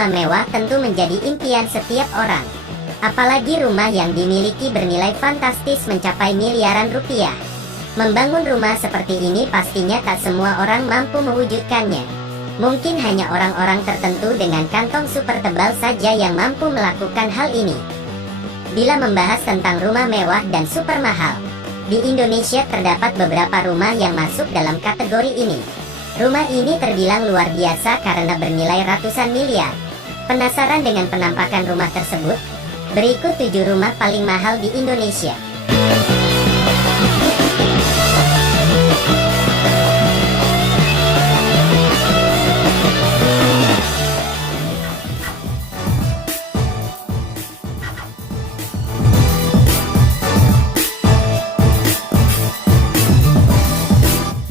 rumah mewah tentu menjadi impian setiap orang. Apalagi rumah yang dimiliki bernilai fantastis mencapai miliaran rupiah. Membangun rumah seperti ini pastinya tak semua orang mampu mewujudkannya. Mungkin hanya orang-orang tertentu dengan kantong super tebal saja yang mampu melakukan hal ini. Bila membahas tentang rumah mewah dan super mahal, di Indonesia terdapat beberapa rumah yang masuk dalam kategori ini. Rumah ini terbilang luar biasa karena bernilai ratusan miliar. Penasaran dengan penampakan rumah tersebut? Berikut 7 rumah paling mahal di Indonesia.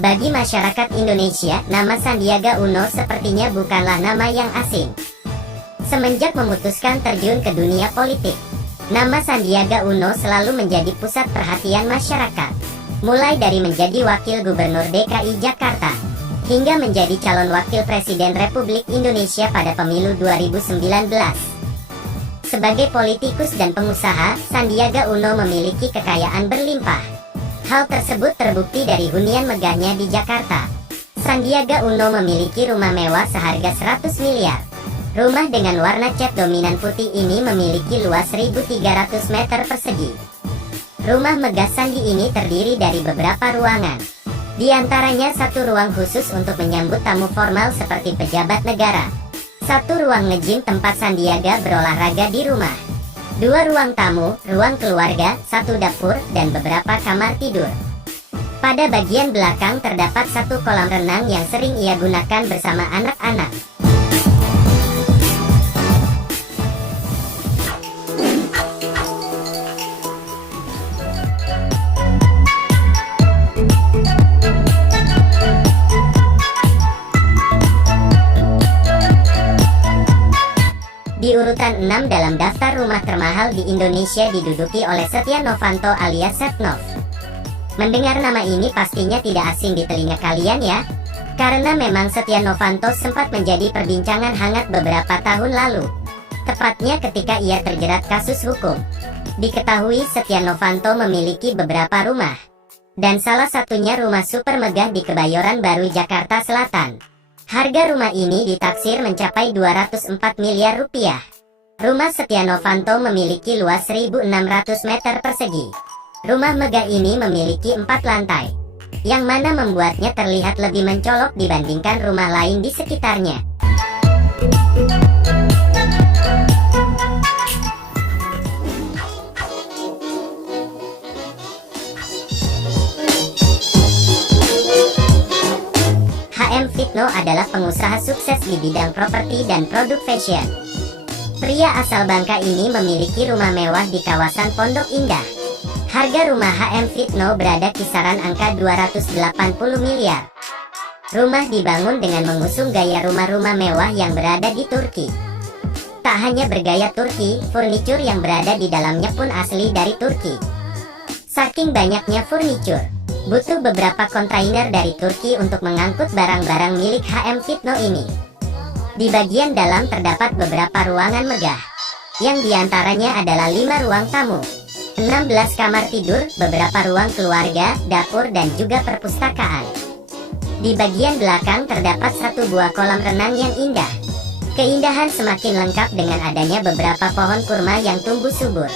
Bagi masyarakat Indonesia, nama Sandiaga Uno sepertinya bukanlah nama yang asing. Semenjak memutuskan terjun ke dunia politik, nama Sandiaga Uno selalu menjadi pusat perhatian masyarakat. Mulai dari menjadi Wakil Gubernur DKI Jakarta, hingga menjadi calon Wakil Presiden Republik Indonesia pada pemilu 2019. Sebagai politikus dan pengusaha, Sandiaga Uno memiliki kekayaan berlimpah. Hal tersebut terbukti dari hunian megahnya di Jakarta. Sandiaga Uno memiliki rumah mewah seharga 100 miliar. Rumah dengan warna cat dominan putih ini memiliki luas 1.300 meter persegi. Rumah megah Sandi ini terdiri dari beberapa ruangan. Di antaranya satu ruang khusus untuk menyambut tamu formal seperti pejabat negara. Satu ruang nge-gym tempat Sandiaga berolahraga di rumah. 2 ruang tamu, ruang keluarga, 1 dapur, dan beberapa kamar tidur. Pada bagian belakang terdapat 1 kolam renang yang sering ia gunakan bersama anak-anak. Di urutan 6 dalam daftar rumah termahal di Indonesia diduduki oleh Setia Novanto alias Setnov. Mendengar nama ini pastinya tidak asing di telinga kalian ya, karena memang Setia Novanto sempat menjadi perbincangan hangat beberapa tahun lalu, tepatnya ketika ia terjerat kasus hukum. Diketahui Setia Novanto memiliki beberapa rumah, dan salah satunya rumah super megah di Kebayoran Baru, Jakarta Selatan. Harga rumah ini ditaksir mencapai 204 miliar rupiah. Rumah Setia Novanto memiliki luas 1.600 meter persegi. Rumah megah ini memiliki 4 lantai, yang mana membuatnya terlihat lebih mencolok dibandingkan rumah lain di sekitarnya. HM Fitno adalah pengusaha sukses di bidang properti dan produk fashion. Pria asal Bangka ini memiliki rumah mewah di kawasan Pondok Indah. Harga rumah HM Fitno berada kisaran angka 280 miliar. Rumah dibangun dengan mengusung gaya rumah-rumah mewah yang berada di Turki. Tak hanya bergaya Turki, furnitur yang berada di dalamnya pun asli dari Turki. Saking banyaknya furnitur, butuh beberapa kontainer dari Turki untuk mengangkut barang-barang milik HM Fitno ini. Di bagian dalam terdapat beberapa ruangan megah, yang diantaranya adalah 5 ruang tamu, 16 kamar tidur, beberapa ruang keluarga, dapur, dan juga perpustakaan. Di bagian belakang terdapat 1 buah kolam renang yang indah. Keindahan semakin lengkap dengan adanya beberapa pohon kurma yang tumbuh subur,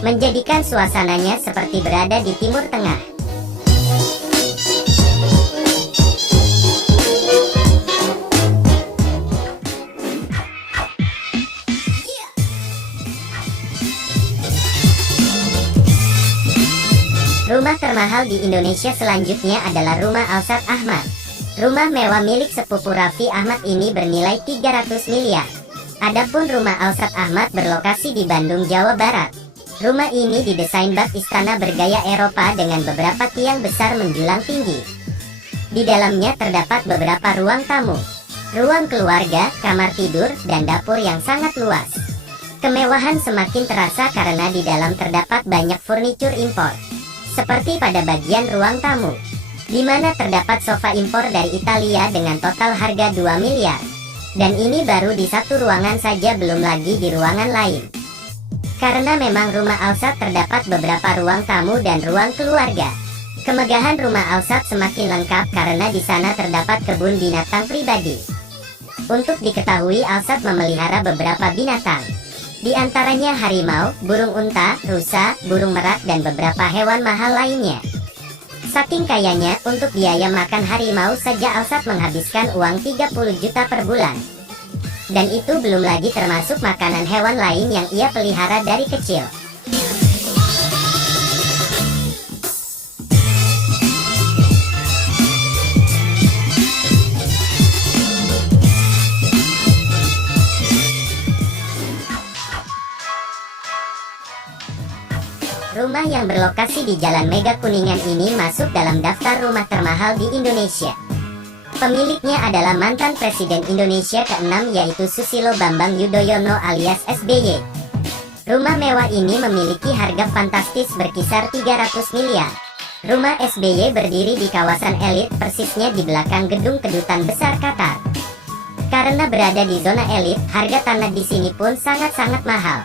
menjadikan suasananya seperti berada di Timur Tengah. Rumah termahal di Indonesia selanjutnya adalah rumah Alsat Ahmad. Rumah mewah milik sepupu Raffi Ahmad ini bernilai 300 miliar. Adapun rumah Alsat Ahmad berlokasi di Bandung, Jawa Barat. Rumah ini didesain bak istana bergaya Eropa dengan beberapa tiang besar menjulang tinggi. Di dalamnya terdapat beberapa ruang tamu, ruang keluarga, kamar tidur, dan dapur yang sangat luas. Kemewahan semakin terasa karena di dalam terdapat banyak furnitur impor, seperti pada bagian ruang tamu, di mana terdapat sofa impor dari Italia dengan total harga 2 miliar. Dan ini baru di satu ruangan saja, belum lagi di ruangan lain. Karena memang rumah Alsat terdapat beberapa ruang tamu dan ruang keluarga. Kemegahan rumah Alsat semakin lengkap karena di sana terdapat kebun binatang pribadi. Untuk diketahui, Alsat memelihara beberapa binatang. Di antaranya harimau, burung unta, rusa, burung merak, dan beberapa hewan mahal lainnya. Saking kayanya, untuk biaya makan harimau saja Alsat menghabiskan uang 30 juta per bulan. Dan itu belum lagi termasuk makanan hewan lain yang ia pelihara dari kecil. Rumah yang berlokasi di Jalan Mega Kuningan ini masuk dalam daftar rumah termahal di Indonesia. Pemiliknya adalah mantan Presiden Indonesia ke-6 yaitu Susilo Bambang Yudhoyono alias SBY. Rumah mewah ini memiliki harga fantastis berkisar 300 miliar. Rumah SBY berdiri di kawasan elit, persisnya di belakang gedung kedutaan besar Qatar. Karena berada di zona elit, harga tanah di sini pun sangat-sangat mahal.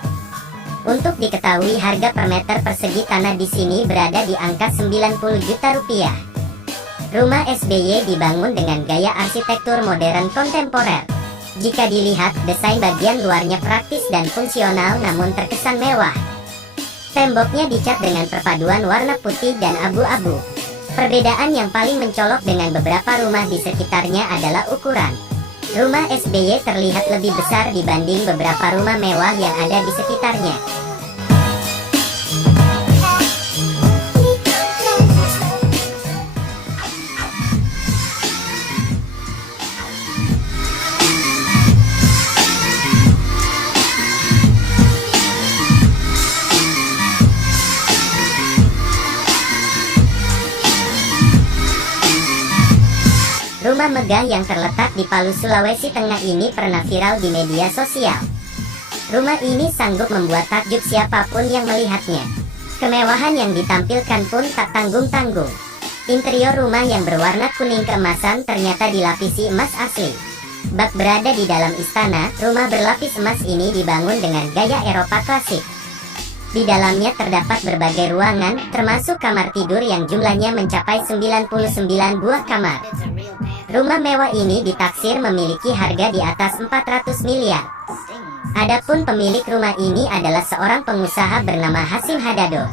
Untuk diketahui, harga per meter persegi tanah di sini berada di angka 90 juta rupiah. Rumah SBY dibangun dengan gaya arsitektur modern kontemporer. Jika dilihat, desain bagian luarnya praktis dan fungsional namun terkesan mewah. Temboknya dicat dengan perpaduan warna putih dan abu-abu. Perbedaan yang paling mencolok dengan beberapa rumah di sekitarnya adalah ukuran. Rumah SBY terlihat lebih besar dibanding beberapa rumah mewah yang ada di sekitarnya. Rumah megah yang terletak di Palu, Sulawesi Tengah ini pernah viral di media sosial. Rumah ini sanggup membuat takjub siapapun yang melihatnya. Kemewahan yang ditampilkan pun tak tanggung-tanggung. Interior rumah yang berwarna kuning keemasan ternyata dilapisi emas asli. Bak berada di dalam istana, rumah berlapis emas ini dibangun dengan gaya Eropa klasik. Di dalamnya terdapat berbagai ruangan, termasuk kamar tidur yang jumlahnya mencapai 99 buah kamar. Rumah mewah ini ditaksir memiliki harga di atas 400 miliar. Adapun pemilik rumah ini adalah seorang pengusaha bernama Hasim Hadado.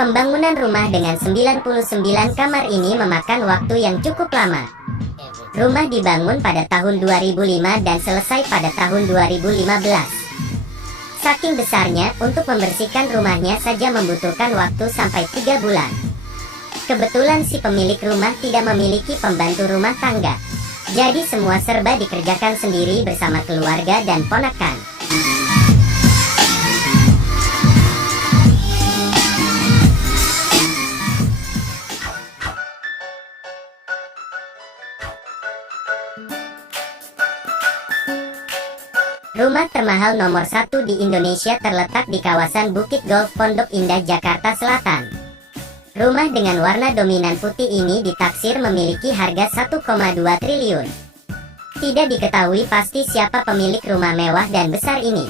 Pembangunan rumah dengan 99 kamar ini memakan waktu yang cukup lama. Rumah dibangun pada tahun 2005 dan selesai pada tahun 2015. Saking besarnya, untuk membersihkan rumahnya saja membutuhkan waktu sampai 3 bulan. Kebetulan si pemilik rumah tidak memiliki pembantu rumah tangga. Jadi semua serba dikerjakan sendiri bersama keluarga dan ponakan. Rumah termahal nomor 1 di Indonesia terletak di kawasan Bukit Golf Pondok Indah, Jakarta Selatan. Rumah dengan warna dominan putih ini ditaksir memiliki harga 1,2 triliun. Tidak diketahui pasti siapa pemilik rumah mewah dan besar ini.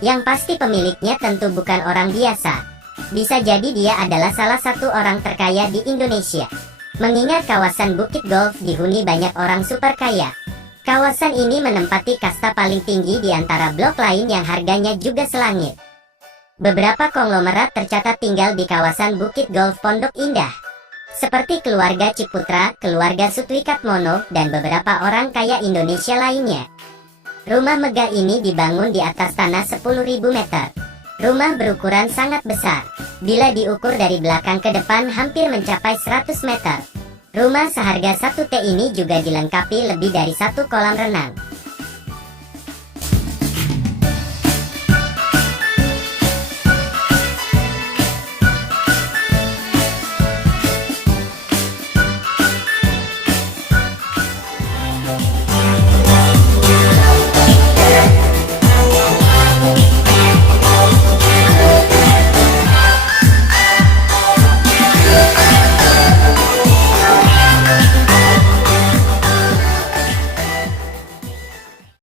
Yang pasti pemiliknya tentu bukan orang biasa. Bisa jadi dia adalah salah satu orang terkaya di Indonesia. Mengingat kawasan Bukit Golf dihuni banyak orang super kaya. Kawasan ini menempati kasta paling tinggi di antara blok lain yang harganya juga selangit. Beberapa konglomerat tercatat tinggal di kawasan Bukit Golf Pondok Indah, seperti keluarga Ciputra, keluarga Sutwikatmono, dan beberapa orang kaya Indonesia lainnya. Rumah megah ini dibangun di atas tanah 10.000 meter. Rumah berukuran sangat besar. Bila diukur dari belakang ke depan hampir mencapai 100 meter. Rumah seharga 1 T ini juga dilengkapi lebih dari 1 kolam renang.